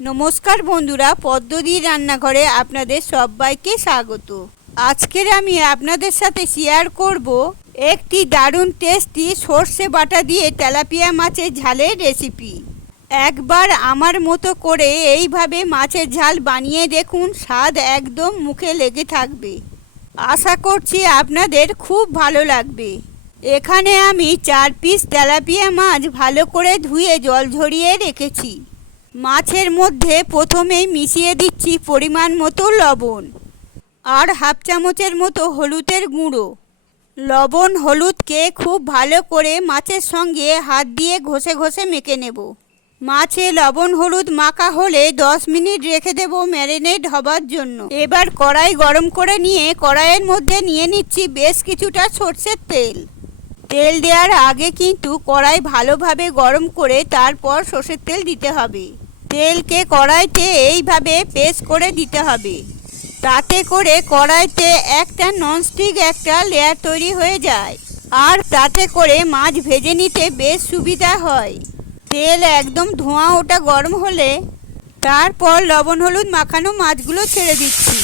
নমস্কার বন্ধুরা, পদ্মদির রান্নাঘরে আপনাদের সবাইকে স্বাগত। আজকের আমি আপনাদের সাথে শেয়ার করব একটি দারুণ টেস্টি সর্ষে বাটা দিয়ে তেলাপিয়া মাছের ঝালের রেসিপি। একবার আমার মতো করে এইভাবে মাছের ঝাল বানিয়ে দেখুন, স্বাদ একদম মুখে লেগে থাকবে। আশা করছি আপনাদের খুব ভালো লাগবে। এখানে আমি 4 পিস তেলাপিয়া মাছ ভালো করে ধুয়ে জল ঝরিয়ে রেখেছি। মাছের মধ্যে প্রথমেই মিশিয়ে দিচ্ছি পরিমাণ মতো লবণ আর হাফ চামচের মতো হলুদের গুঁড়ো। লবণ হলুদকে খুব ভালো করে মাছের সঙ্গে হাত দিয়ে ঘষে ঘষে মেখে নেব। মাছে লবণ হলুদ মাখা হলে 10 মিনিট রেখে দেব ম্যারিনেট হবার জন্য। এবার কড়াই গরম করে নিয়ে কড়াইয়ের মধ্যে নিয়ে নিচ্ছি বেশ কিছুটা সর্ষের তেল। তেল দেওয়ার আগে কিন্তু কড়াই ভালোভাবে গরম করে তারপর সর্ষের তেল দিতে হবে। তেলকে কড়াইতে এইভাবে পেস্ট করে দিতে হবে, তাতে করে কড়াইতে একটা ননস্টিক একটা লেয়ার তৈরি হয়ে যায় আর তাতে করে মাছ ভেজে নিতে বেশ সুবিধা হয়। তেল একদম ধোঁয়া ওঠা গরম হলে তারপর লবণ হলুদ মাখানো মাছগুলো ছেড়ে দিচ্ছি।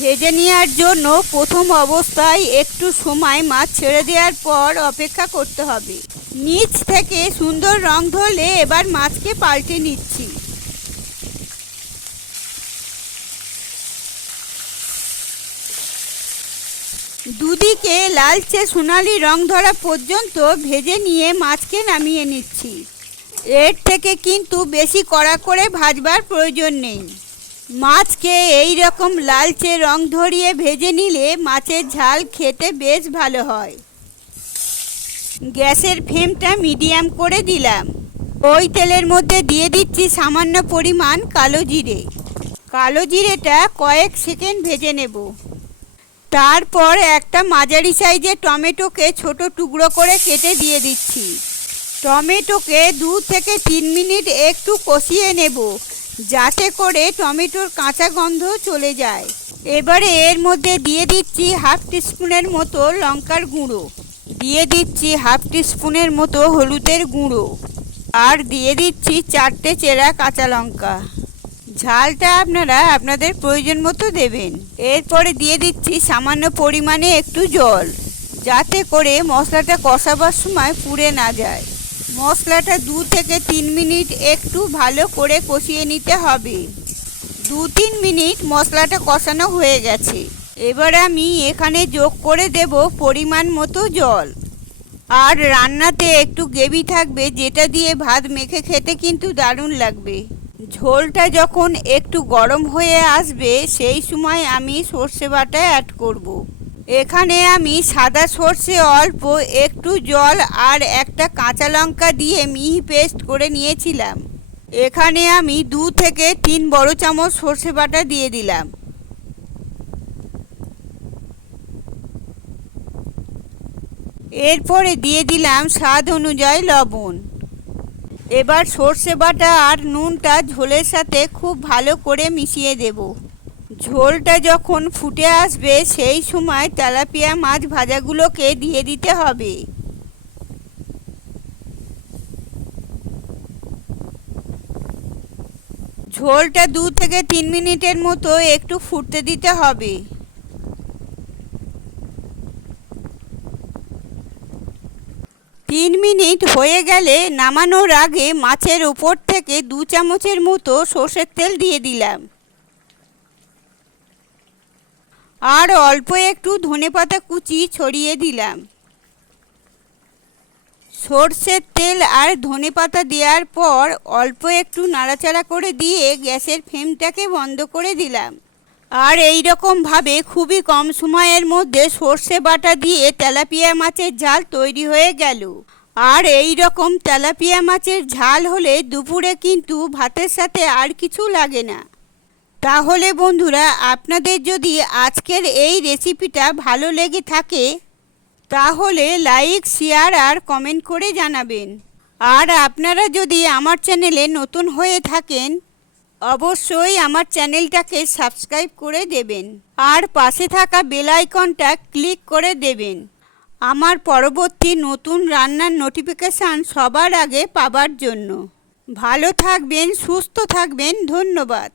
ভেজে নেওয়ার জন্য প্রথম অবস্থায় একটু সময় মাছ ছেড়ে দেওয়ার পর অপেক্ষা করতে হবে। নিচ থেকে সুন্দর রং ধরলে এবার মাছকে পাল্টে নিচ্ছি। দুদিকে লালচে সোনালি রং ধরা পর্যন্ত ভেজে নিয়ে মাছকে নামিয়ে নিচ্ছি। এর থেকে কিন্তু বেশি কড়া করে ভাজবার প্রয়োজন নেই। মাছকে এই রকম লালচে রং ধরিয়ে ভেজে নিলে মাছের ঝাল খেতে বেশ ভালো হয়। গ্যাসের ফ্লেমটা মিডিয়াম করে দিলাম। ওই তেলের মধ্যে দিয়ে দিচ্ছি সামান্য পরিমাণ কালো জিরে। কালো জিরেটা কয়েক সেকেন্ড ভেজে নেব। তারপর একটা মাঝারি সাইজের টমেটোকে ছোট টুকরো করে কেটে দিয়ে দিচ্ছি। টমেটোকে 2 থেকে 3 মিনিট একটু কষিয়ে নেব, যাতে করে টমেটোর কাঁচা গন্ধ চলে যায়। এবারে এর মধ্যে দিয়ে দিচ্ছি হাফ টিস্পুনের মতো লঙ্কার গুঁড়ো, দিয়ে দিচ্ছি হাফ টিস্পুনের মতো হলুদের গুঁড়ো আর দিয়ে দিচ্ছি 4টে চেরা কাঁচা লঙ্কা। ঝালটা আপনারা আপনাদের প্রয়োজন মতো দেবেন। এরপরে দিয়ে দিচ্ছি সামান্য পরিমাণে একটু জল, যাতে করে মশলাটা কষাবার সময় পুড়ে না যায়। মশলাটা 2 থেকে 3 মিনিট একটু ভালো করে কষিয়ে নিতে হবে। 2-3 মিনিট মশলাটা কষানো হয়ে গেছে। এবার আমি এখানে যোগ করে দেব পরিমাণ মতো জল। আর রান্নাতে একটু গ্রেভি থাকবে, যেটা দিয়ে ভাত মেখে খেতে কিন্তু দারুণ লাগবে। ঝোলটা যখন একটু গরম হয়ে আসবে সেই সময় আমি সর্ষে বাটা অ্যাড করব। এখানে আমি সাদা সর্ষে অল্প একটু জল আর একটা কাঁচা লঙ্কা দিয়ে মিহি পেস্ট করে নিয়েছিলাম। এখানে আমি 2 থেকে 3 বড় চামচ সর্ষে বাটা দিয়ে দিলাম। এরপরে দিয়ে দিলাম স্বাদ অনুযায়ী লবণ। এবার সর্ষে বাটা আর নুনটা ঝোলের সাথে খুব ভালো করে মিশিয়ে দেব। ঝোলটা যখন ফুটে আসবে সেই সময় তেলাপিয়া মাছ ভাজাগুলোকে দিয়ে দিতে হবে। ঝোলটা 2 থেকে 3 মিনিটের মতো একটু ফুটতে দিতে হবে। 3 মিনিট হয়ে গেলে নামানোর আগে মাছের উপর থেকে 2 চামচের মতো সর্ষের তেল দিয়ে দিলাম আর অল্প একটু ধনেপাতা কুচি ছড়িয়ে দিলাম। সর্ষের তেল আর ধনেপাতা দেওয়ার পর অল্প একটু নাড়াচাড়া করে দিয়ে গ্যাসের ফ্লেমটাকে বন্ধ করে দিলাম। আর এই রকমভাবে খুবই কম সময়ের মধ্যে সর্ষে বাটা দিয়ে তেলাপিয়া মাছের ঝাল তৈরি হয়ে গেল। আর এই রকম তেলাপিয়া মাছের ঝাল হলে দুপুরে কিন্তু ভাতের সাথে আর কিছু লাগে না। তাহলে বন্ধুরা, আপনাদের যদি আজকের এই রেসিপিটা ভালো লেগে থাকে তাহলে লাইক, শেয়ার আর কমেন্ট করে জানাবেন। আর আপনারা যদি আমার চ্যানেলে নতুন হয়ে থাকেন অবশ্যই আমার চ্যানেলটাকে সাবস্ক্রাইব করে দেবেন আর পাশে থাকা বেল আইকনটা ক্লিক করে দেবেন। আমার পরবর্তী নতুন রান্নার নোটিফিকেশান সবার আগে পাবার জন্য। ভালো থাকবেন, সুস্থ থাকবেন, ধন্যবাদ।